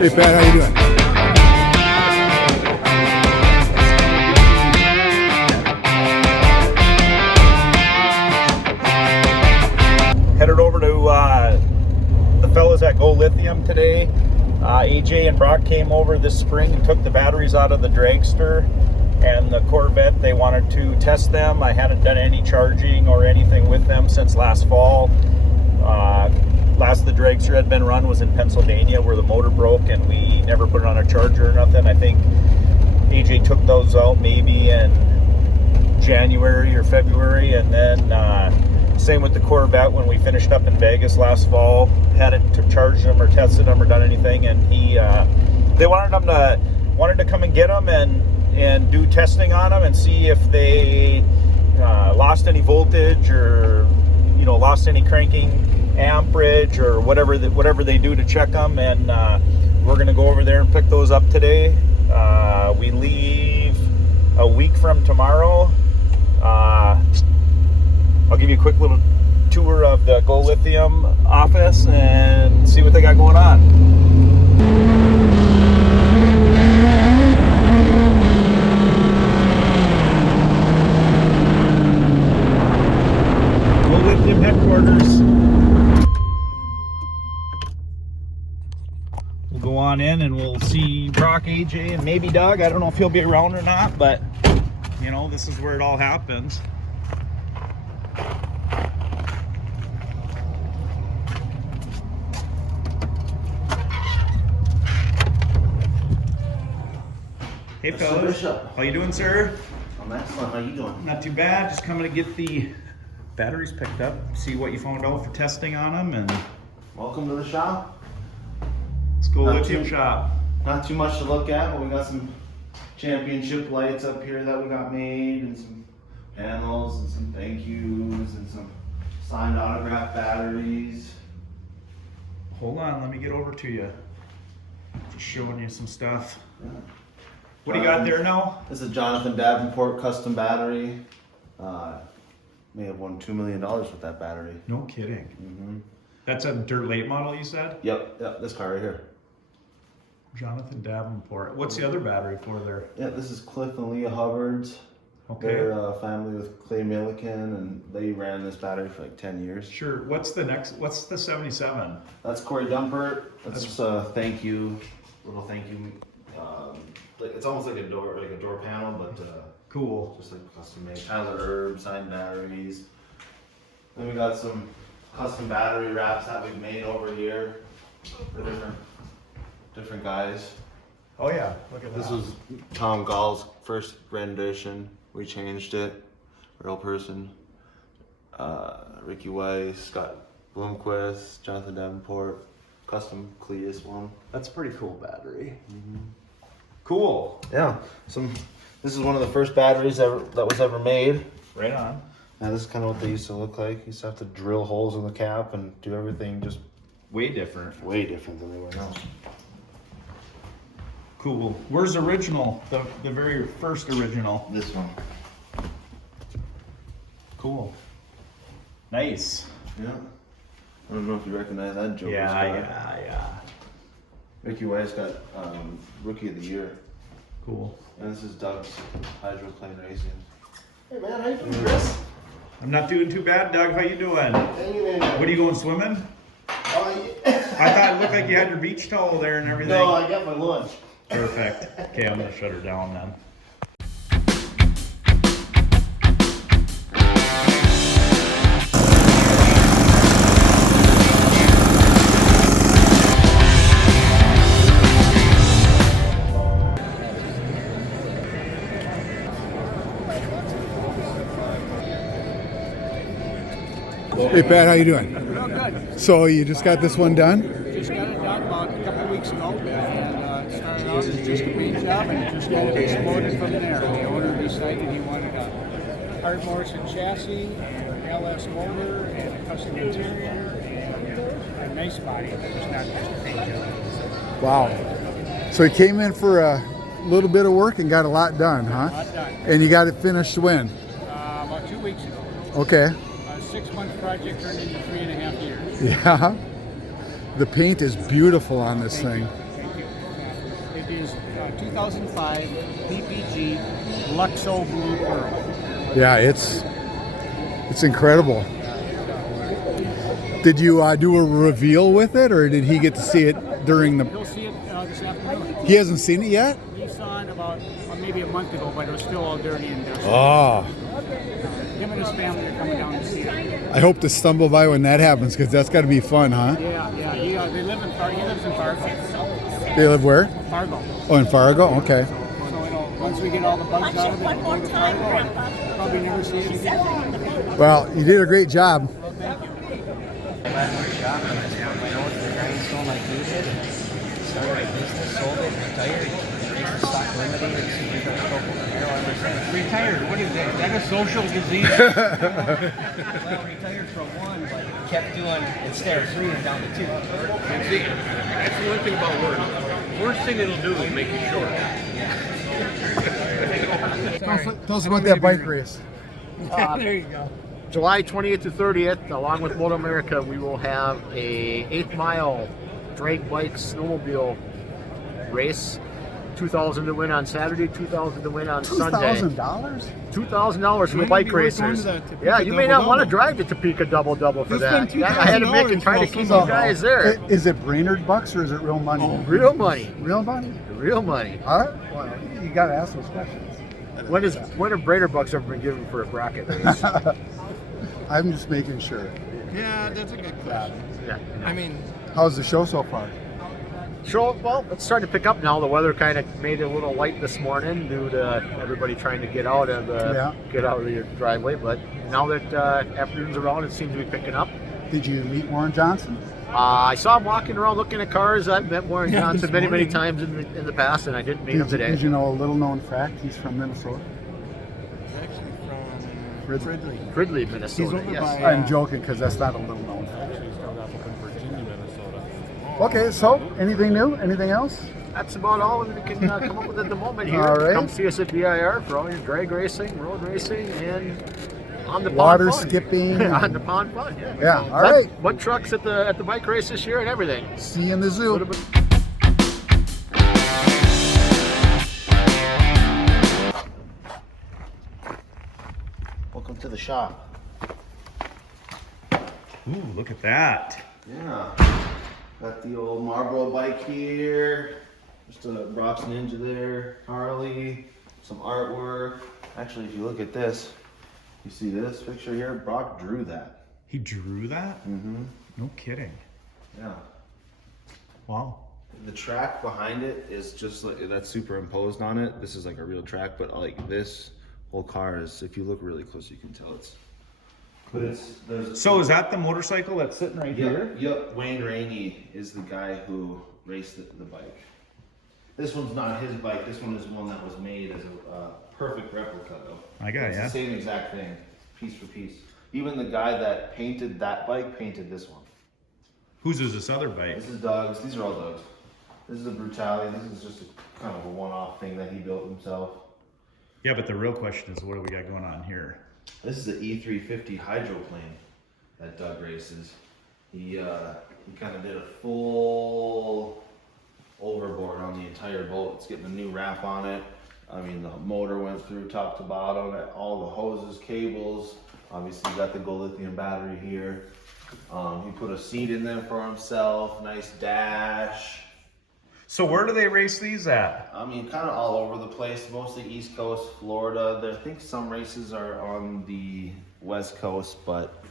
Hey Pat, how you doing? Headed over to the fellas at GO Lithium today. AJ and Brock came over this spring and took the batteries out of the dragster and the Corvette. They wanted to test them. I hadn't done any charging or anything with them since last fall. Last the dragster had been run was in Pennsylvania where the motor broke and we never put it on a charger or nothing. I think AJ took those out maybe in January or February, and then same with the Corvette when we finished up in Vegas last fall. Hadn't charged them or tested them or done anything, and they wanted to come and get them and do testing on them and see if they lost any voltage or lost any cranking amperage or whatever they do to check them, and we're gonna go over there and pick those up today. We leave a week from tomorrow. I'll give you a quick little tour of the GO Lithium office and see what they got going on. GO Lithium headquarters. We'll go on in and we'll see Brock, AJ, and maybe Doug. I don't know if he'll be around or not, but this is where it all happens. Hey fellas, how you doing, sir? I'm excellent. How you doing? Not too bad. Just coming to get the batteries picked up, see what you found out for testing on them, and Welcome to the shop. let's go Lithium shop. Not too much to look at, but we got some championship lights up here that we got made, and some panels, and some thank yous, and some signed autograph batteries. Hold on, let me get over to you. Just showing you some stuff. Yeah. What do you got there now? This is a Jonathan Davenport custom battery. May have won $2 million with that battery. No kidding. Mm-hmm. That's a dirt late model, you said? Yep, this car right here. Jonathan Davenport. What's the other battery for there? Yeah, this is Cliff and Leah Hubbard's. Okay. They're a family with Clay Milliken, and they ran this battery for like 10 years. Sure. What's the 77? That's Corey Dumpert. That's a thank you, little thank you. It's almost like a door panel, but Cool. just like custom made. Tyler Herb, signed batteries. Then we got some custom battery wraps that we've made over here for different guys. Oh yeah, look at This that. was Tom Gall's first rendition. We changed it. Real person. Ricky Weiss, Scott Bloomquist, Jonathan Davenport, custom Cletus one. That's a pretty cool battery. Cool. Yeah. This is one of the first batteries that was ever made. Right on. Now this is kind of what they used to look like. You used to have to drill holes in the cap and do everything just Way different. way different than they were now. Cool. Where's the original? The very first original. This one. Cool. Nice. Yeah. I don't know if you recognize that Joker's car. Yeah. Ricky Weiss got Rookie of the Year. Cool. And this is Doug's hydroplane racing. Hey man, how you doing, Chris? I'm not doing too bad, Doug. How you doing? Hanging in there. What are you going swimming? Yeah. I thought it looked like you had your beach towel there and everything. No, I got my lunch. Perfect. Okay, I'm gonna shut her down then. Hey Pat, how you doing? Real good. So you just got this one done? Just got it done about a couple of weeks ago, and it started out as just a paint job, and it just kind of exploded from there. The owner decided he wanted a hard Morrison chassis, and LS motor, and a custom interior, and a nice body. It was not just a paint job. Wow. So he came in for a little bit of work and got a lot done, huh? A lot done. And you got it finished when? About 2 weeks ago. Okay. A 6-month project turned into 3.5 years. Yeah. The paint is beautiful on this thing. Thank you. is 2005 PPG Luxo Blue Pearl. Yeah, it's incredible. Did you do a reveal with it, or did he get to see it during the? He'll see it this afternoon. He hasn't seen it yet. He saw it about maybe a month ago, but it was still all dirty and dusty. Oh, Him and his family are coming down to see it. I hope to stumble by when that happens, because that's got to be fun, huh? Yeah. They live in Fargo. He lives in Fargo. They live where? Fargo. Oh, in Fargo. Okay. So once we get all the bugs out of it, we'll go to Fargo and probably never see it again. Well, you did a great job. Well, thank you. Last year shop and I spent my nose in the grindstone like you did and started a business, sold it, retired, raced the stock limited and super truck local Camaro ever since. Retired? What is that? Is that a social disease? Well, retired from one, but kept doing instead of 3 and down to 2. And see, that's the one thing about work. Worst thing it'll do is make you short. Tell us about that bike race. There you go. July 20th to 30th, along with Motor America, we will have a 8th mile drag bike snowmobile race. $2,000 to win on Saturday, $2,000 to win on Sunday. $2,000? $2,000 for the bike racers. going to the Yeah, you may not want to Double-Double. drive the Topeka double for Just that. spend Yeah, I had to make it, $2,000 try to for keep a you guys there. Is it Brainerd bucks or is it real money? Real money, Real money? real money. All right. Well, you got to ask those questions. When have Brainerd bucks ever been given for a bracket race? I'm just making sure. Yeah, that's a good question. Yeah. I mean, How's the show so far? Show, well, it's starting to pick up now. The weather kind of made it a little light this morning due to everybody trying to get out of your driveway. But now that afternoon's around, it seems to be picking up. Did you meet Warren Johnson? I saw him walking around looking at cars. I've met Warren Johnson many times in the past, and I didn't meet him today. Did you know a little known fact? He's from Minnesota. it's actually from Ridley. Ridley, Minnesota. He's over Yes. by- I'm joking because that's not a little known fact. actually started off up in Virginia, Minnesota. Okay, so anything new? Anything else? That's about all we can come up with at the moment here. All right. Come see us at BIR for all your drag racing, road racing, and on the Water pond fun. skipping. on the pond fun. Yeah. Yeah, all right. Mud trucks at the bike race this year and everything. See you in the zoo. Welcome to the shop. Ooh, look at that. Yeah. Got the old Marlboro bike here. Just a Brock's Ninja there. Harley. Some artwork. Actually, if you look at this, you see this picture here? Brock drew that. He drew that? Mm-hmm. No kidding. Yeah. Wow. The track behind it is just like that's superimposed on it. This is like a real track, but like this whole car is, if you look really close, you can tell it's. But there's. So is that the motorcycle that's sitting right here? Yep. Wayne Rainey is the guy who raced the bike. This one's not his bike. This one is one that was made as a perfect replica, though. I got It's ya. the same exact thing, piece for piece. Even the guy that painted that bike painted this one. Whose is this other bike? This is Doug's. These are all Doug's. This is a Brutality. This is just a kind of a one-off thing that he built himself. Yeah, but the real question is, what do we got going on here? This is the E350 hydroplane that Doug races. He kind of did a full overboard on the entire boat. It's getting a new wrap on it. I mean, the motor went through top to bottom, all the hoses, cables. Obviously, you got the GO Lithium battery here. He put a seat in there for himself, nice dash. So where do they race these at? I mean, kind of all over the place, mostly East Coast, Florida. I think some races are on the West Coast, but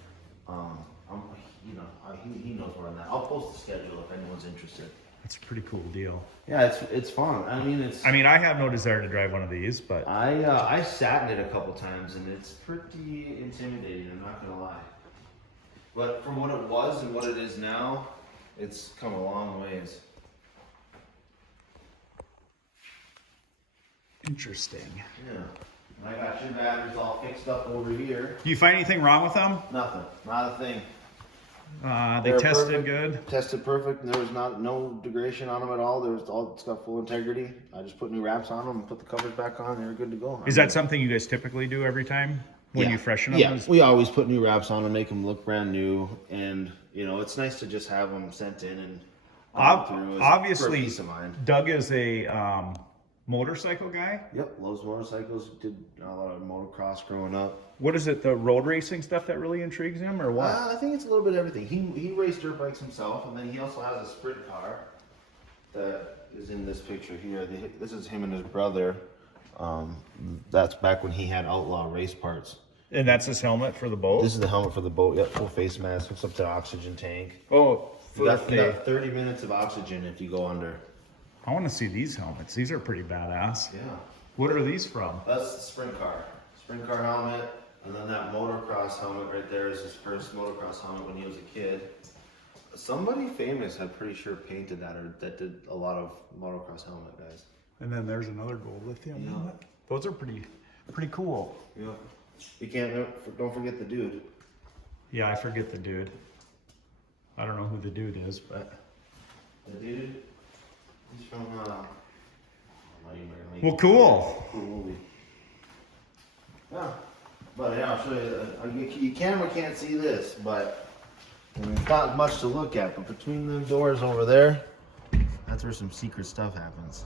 he knows where I'm at. I'll post the schedule if anyone's interested. That's a pretty cool deal. Yeah, it's fun. I mean, I have no desire to drive one of these, but I sat in it a couple times and it's pretty intimidating. I'm not gonna lie. But from what it was and what it is now, it's come a long ways. interesting. Yeah. I got your batteries all fixed up over here. Do you find anything wrong with them? Nothing, not a thing. They They're tested perfect. good. Tested perfect. There was no degradation on them at all. It's got full integrity. I just put new wraps on them and put the covers back on. They were good to go. Is that something you guys typically do every time when you freshen them? Yeah, we always put new wraps on them, make them look brand new, and it's nice to just have them sent in. And through is for Obviously, peace of mind. Doug is a motorcycle guy. Yep, loves motorcycles. Did a lot of motocross growing up. What is it, the road racing stuff that really intrigues him, or what? I think it's a little bit of everything. He raced dirt bikes himself, and then he also has a sprint car that is in this picture here. This is him and his brother. That's back when he had outlaw race parts. And that's his helmet for the boat? This is the helmet for the boat. Yep, full face mask, hooks up to the oxygen tank. Oh, You got 30 minutes of oxygen if you go under. I want to see these helmets. These are pretty badass. Yeah. What are these from? That's the sprint car. Sprint car helmet, and then that motocross helmet right there is his first motocross helmet when he was a kid. Somebody famous, I'm pretty sure, painted that, or that did a lot of motocross helmet guys. And then there's another GO Lithium Yeah. helmet. Those are pretty cool. Yeah. You don't forget the dude. Yeah, I forget the dude. I don't know who the dude is, but. The dude, he's from, Well, cool. Cool movie. Yeah. But yeah, I'll show you. Your camera can't see this, but there's not much to look at. But between the doors over there, that's where some secret stuff happens.